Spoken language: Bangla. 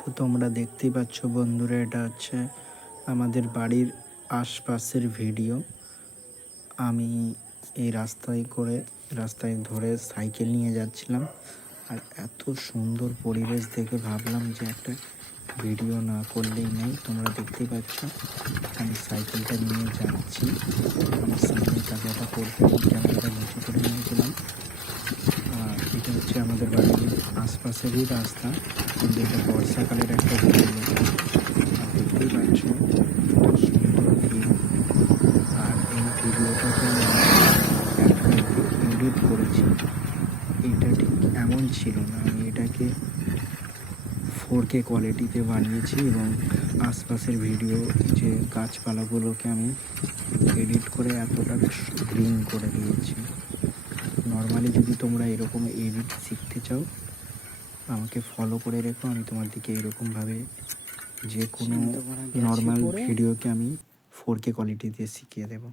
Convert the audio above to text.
তো তোমরা দেখতেই পাচ্ছ বন্ধুরা, এটা হচ্ছে আমাদের বাড়ির আশপাশের ভিডিও। আমি এই রাস্তায় ধরে সাইকেল নিয়ে যাচ্ছিলাম, আর এত সুন্দর পরিবেশ দেখে ভাবলাম যে একটা ভিডিও না করলেই নেই। তোমরা দেখতেই পাচ্ছ আমি সাইকেলটা নিয়ে যাচ্ছি, আমার সামনে টাকাটা পড়তে ক্যামেরাটা নিচে করে নিয়েছিলাম। আর এটা হচ্ছে আমাদের বাড়ির আশপাশেরই রাস্তা, কিন্তু এটা বর্ষাকালের একটা ভিডিও। আর দেখতেই পাচ্ছ কত সুন্দর ভিউ। আর এই ভিডিওটাকে আমি অ্যান্ড্রয়েডে এডিট করেছি। এটা ঠিক এমন ছিল না, আমি এটাকে 4K কোয়ালিটিতে বানিয়েছি এবং আশপাশের ভিডিও যে গাছপালাগুলোকে আমি এডিট করে এতটা গ্রিন করে দিয়েছি। নর্মালি যদি তোমরা এরকম এডিট শিখতে চাও আমাকে ফলো করে রেখো, আমি তোমাদেরকে এরকমভাবে যে কোনো নর্মাল ভিডিওকে আমি 4K কোয়ালিটিতে শিখিয়ে দেবো।